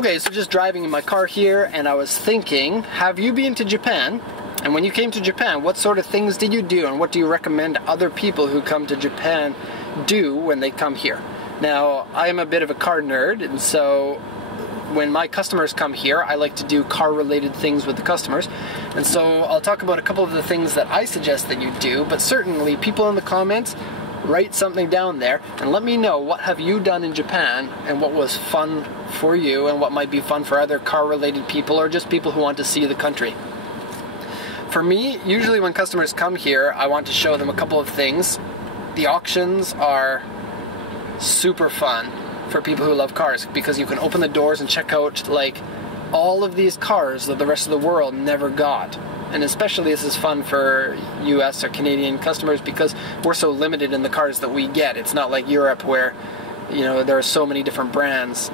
Okay, so just driving in my car here, and I was thinking, have you been to Japan? And when you came to Japan, what sort of things did you do, and what do you recommend other people who come to Japan do when they come here? Now, I am a bit of a car nerd, and so when my customers come here, I like to do car-related things with the customers. And so I'll talk about a couple of the things that I suggest that you do, but certainly people in the comments, write something down there and let me know what have you done in Japan and what was fun for you and what might be fun for other car-related people or just people who want to see the country. For me, usually when customers come here, I want to show them a couple of things. The auctions are super fun for people who love cars because you can open the doors and check out like all of these cars that the rest of the world never got. And especially this is fun for US or Canadian customers because we're so limited in the cars that we get. It's not like Europe where, you know, there are so many different brands.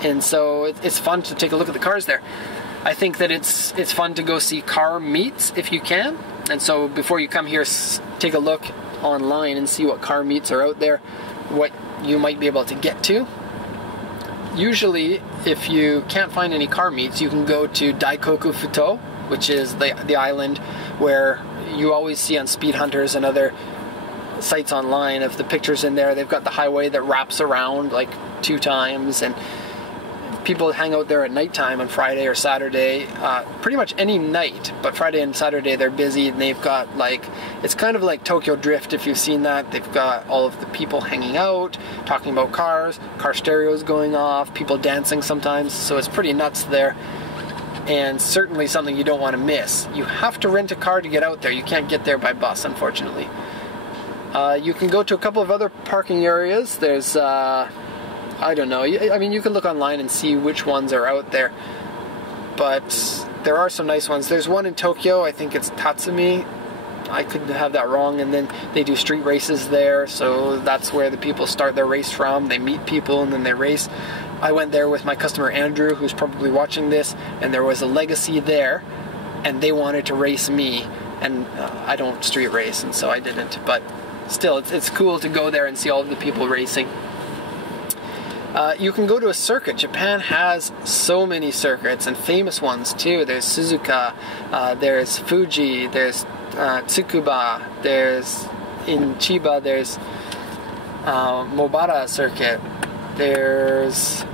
And so it's fun to take a look at the cars there. I think that it's fun to go see car meets if you can. And so before you come here, take a look online and see what car meets are out there, what you might be able to get to. Usually, if you can't find any car meets, you can go to Daikoku Futo, which is the island where you always see on Speed Hunters and other sites online of the pictures in there. They've got the highway that wraps around like 2 times, and people hang out there at nighttime on Friday or Saturday, pretty much any night, but Friday and Saturday they're busy, and they've got like, it's kind of like Tokyo Drift if you've seen that. They've got all of the people hanging out, talking about cars, car stereos going off, people dancing sometimes, so it's pretty nuts there. And certainly something you don't want to miss. You have to rent a car to get out there. You can't get there by bus, unfortunately. You can go to a couple of other parking areas. There's, I don't know. I mean, you can look online and see which ones are out there. But there are some nice ones. There's one in Tokyo. I think it's Tatsumi. I could have that wrong. And then they do street races there. So that's where the people start their race from. They meet people and then they race. I went there with my customer Andrew, who's probably watching this, and there was a Legacy there, and they wanted to race me, and I don't street race, and so I didn't. But still, it's cool to go there and see all of the people racing. You can go to a circuit. Japan has so many circuits, and famous ones too. There's Suzuka, there's Fuji, there's Tsukuba, there's in Chiba, there's Mobara circuit. There's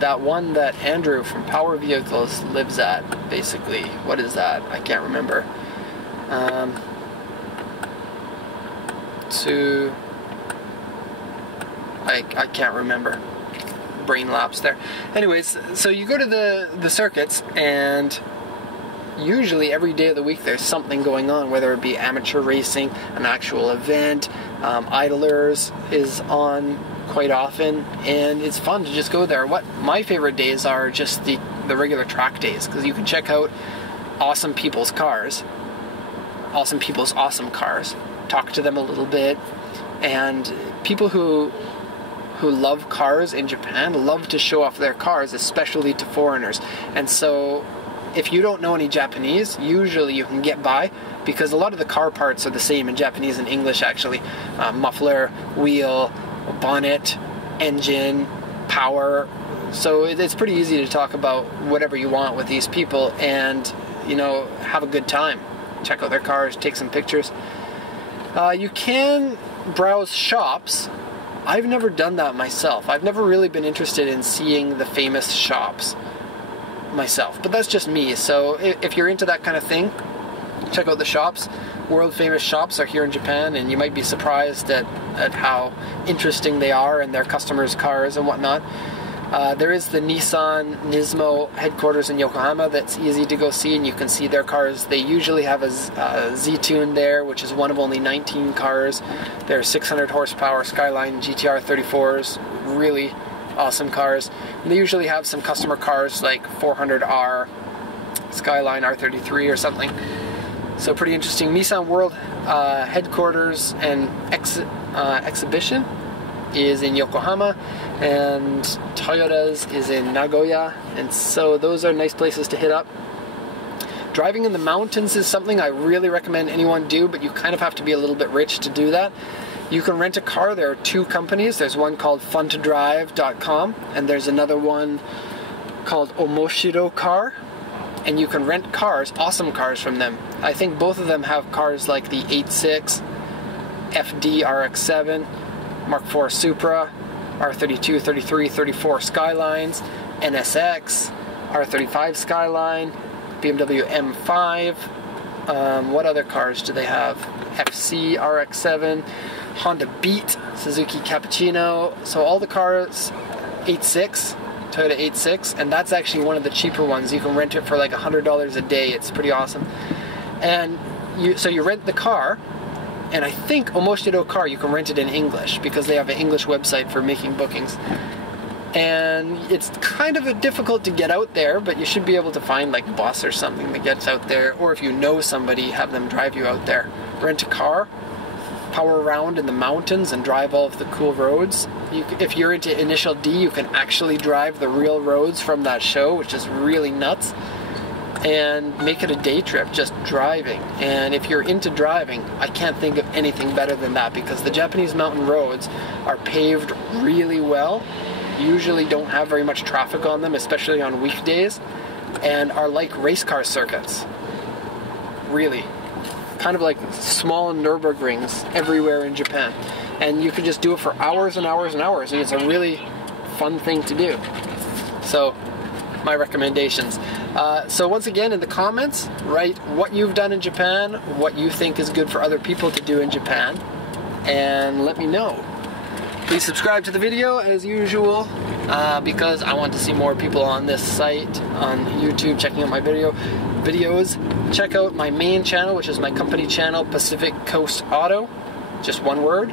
that one that Andrew from Power Vehicles lives at, basically. What is that? I can't remember. I can't remember. Brain lapse there. Anyways, so you go to the circuits, and usually every day of the week there's something going on, whether it be amateur racing, an actual event, idlers is on quite often, and it's fun to just go there. What my favorite days are just the regular track days, because you can check out awesome people's cars, awesome people's awesome cars, talk to them a little bit, and people who love cars in Japan love to show off their cars, especially to foreigners. And so if you don't know any Japanese, usually you can get by, because a lot of the car parts are the same in Japanese and English actually. Muffler, wheel, bonnet, engine, power. So it's pretty easy to talk about whatever you want with these people and, you know, have a good time. Check out their cars, take some pictures. You can browse shops. I've never done that myself. I've never really been interested in seeing the famous shops myself, but that's just me. So if you're into that kind of thing, check out the shops. World famous shops are here in Japan, and you might be surprised at how interesting they are and their customers' cars and whatnot. There is the Nissan Nismo headquarters in Yokohama that's easy to go see, and you can see their cars. They usually have a Z-Tune there, which is one of only 19 cars. They're 600 horsepower Skyline GTR 34s, really awesome cars. And they usually have some customer cars like 400R, Skyline R33 or something. So pretty interesting. Nissan World headquarters and exhibition is in Yokohama, and Toyota's is in Nagoya, and so those are nice places to hit up. Driving in the mountains is something I really recommend anyone do, but you kind of have to be a little bit rich to do that. You can rent a car. There are two companies. There's one called funtodrive.com and there's another one called Omoshiro Car. And you can rent cars, awesome cars from them. I think both of them have cars like the 86, FD RX-7, Mark IV Supra, R32, 33, 34 Skylines, NSX, R35 Skyline, BMW M5. What other cars do they have? FC RX-7, Honda Beat, Suzuki Cappuccino. So all the cars, 86, Toyota 86, and that's actually one of the cheaper ones. You can rent it for like $100 a day. It's pretty awesome. And you rent the car, and I think Omoshiro Car, you can rent it in English because they have an English website for making bookings. And it's kind of difficult to get out there, but you should be able to find like a bus or something that gets out there, or if you know somebody, have them drive you out there. Rent a car, power around in the mountains and drive all of the cool roads. If you're into Initial D, you can actually drive the real roads from that show, which is really nuts. And make it a day trip, just driving. And if you're into driving, I can't think of anything better than that, because the Japanese mountain roads are paved really well, usually don't have very much traffic on them, especially on weekdays, and are like race car circuits. Really. Kind of like small Nürburgrings everywhere in Japan. And you can just do it for hours and hours and hours, and it's a really fun thing to do. So, my recommendations. So once again, in the comments, write what you've done in Japan, what you think is good for other people to do in Japan, and let me know. Please subscribe to the video as usual, because I want to see more people on this site, on YouTube, checking out my videos. Check out my main channel, which is my company channel, Pacific Coast Auto, just one word.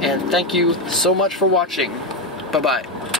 And thank you so much for watching. Bye-bye.